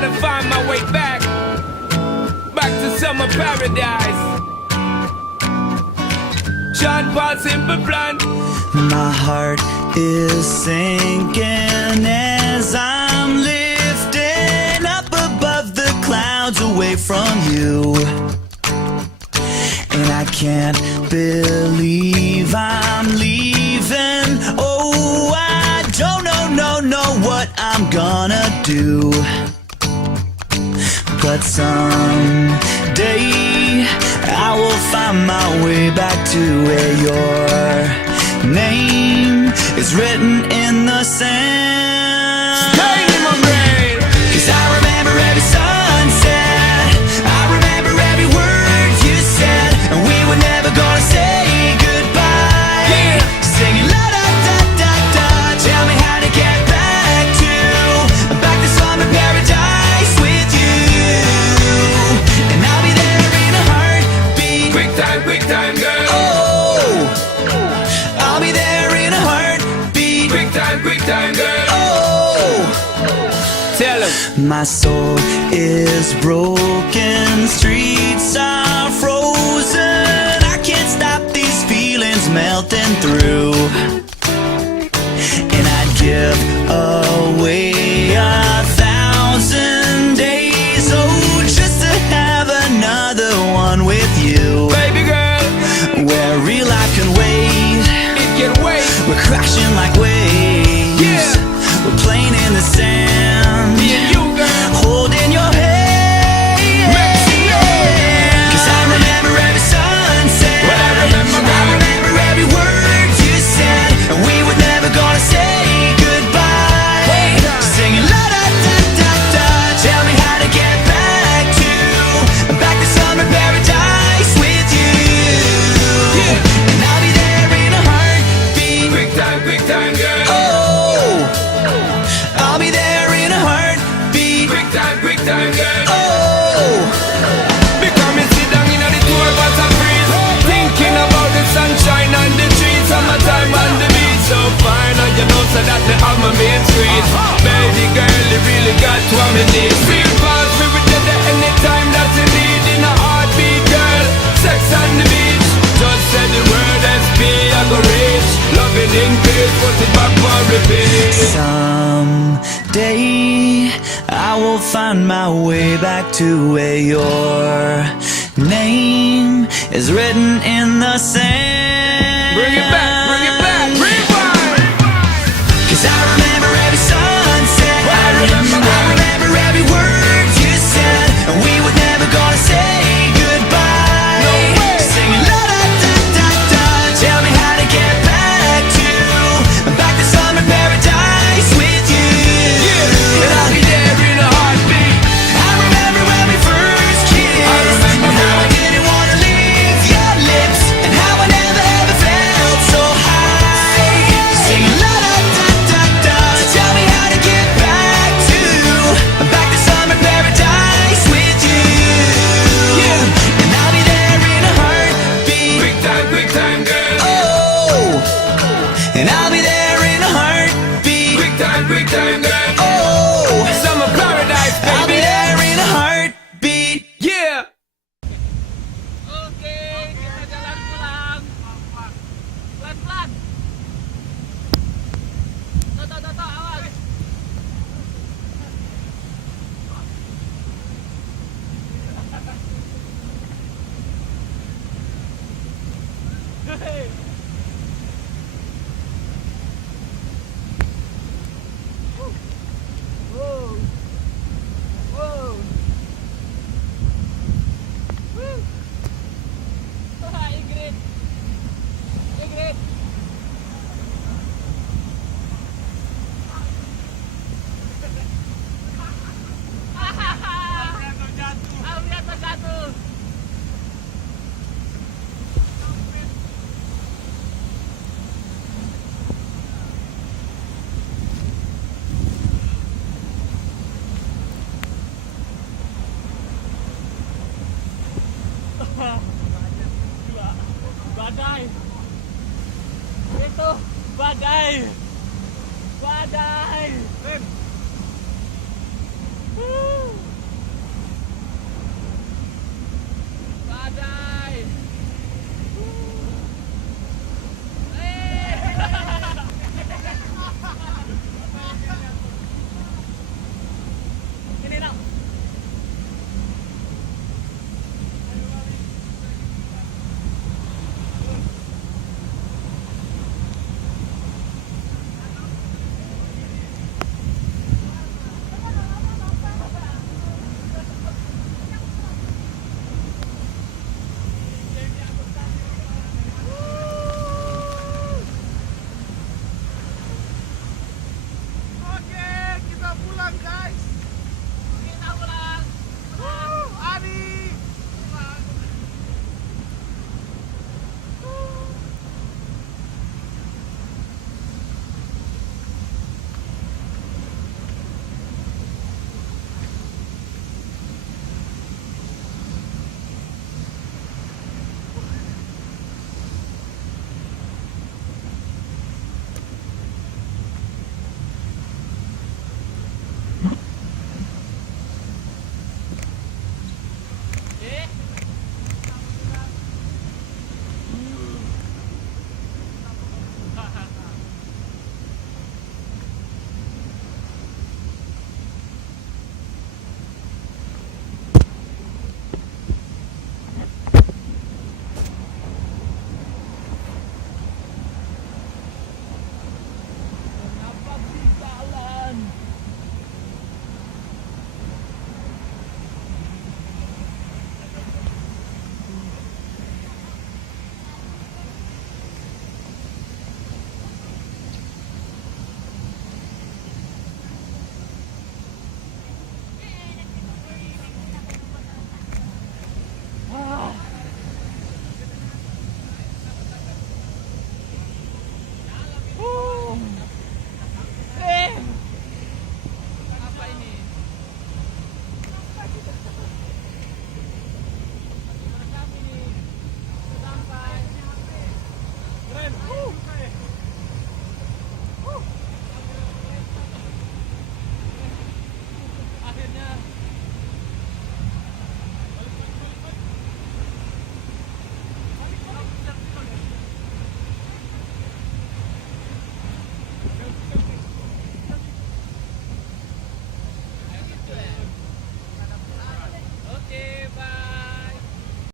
gotta find my way back to summer paradise. Sean Paul, Simple Plan. My heart is sinking as I'm lifting up above the clouds away from you. And I can't believe I'm leaving. Oh, I don't know what I'm gonna do. But someday I will find my way back to where your name is written in the sand. Staying in my brain. 'Cause I remember every sunset, I remember every word you said, and we were never gonna say goodbye. Yeah. Singing la da da da da, tell me how to get back to summer paradise with you. And I'll be there in a heartbeat. Quick time, girl. Oh, I'll be there in a heartbeat. Quick time, girl. Oh, Tell him. my soul is broken, streets are frozen. I can't stop these feelings melting through. And I'd give away 1,000 days, oh, just to have another one with you. Baby girl, Where real life can wait, it can wait. we're crashing like waves. Yeah. We're playing in the sand, Me and you, girl. holding your hand. Yeah. 'Cause I remember every sunset, Well, I remember, I remember every word you said, and we were never gonna say goodbye. Hold on. Singing la da da da da, tell me how to get back to summer paradise with you. Yeah. And I'll be there in a heartbeat. Quick time, girl. Oh, I'll be there in a heartbeat. Quick time, girl. Oh, Because me sit down in the tour bus and breeze, thinking about the sunshine and the trees, summertime on the beach. So fine, and you know so that the on my main street. Baby girl, you really got what me need. Real fast, we will get there anytime that you need. In a heartbeat, girl, sex on the beach. Just say the word SP, I go reach. Loving in peace, put it back for repeat. someday I will find my way back to where your name is written in the sand. Bring it back, rewind. 'Cause I remember every sunset, Well, I remember every word you said, and we were never gonna say goodbye. No way. Singing la da da da da, tell me how to get back to summer paradise with you. Yeah, and I'll be there in a heartbeat. I remember when we first kissed, I remember, and how I girl. didn't wanna leave your lips, and how I never ever felt so high. Singing la da da da da, tell me how to get back to summer paradise with you. Yeah. And I'll be there in a heartbeat. Quick time, girl. Oh, and I'll be there in a heartbeat. Quick time, girl. Oh, Summer paradise, I'll be baby. there in a heartbeat. Yeah. Oke, kita jalan pulang. Pelan-pelan. Toto, awas. Hei. Wow. Wow. Woo. Wah, Ingrid. Ingrid. Lihat terjatuh. Badai. Itu badai. Badai.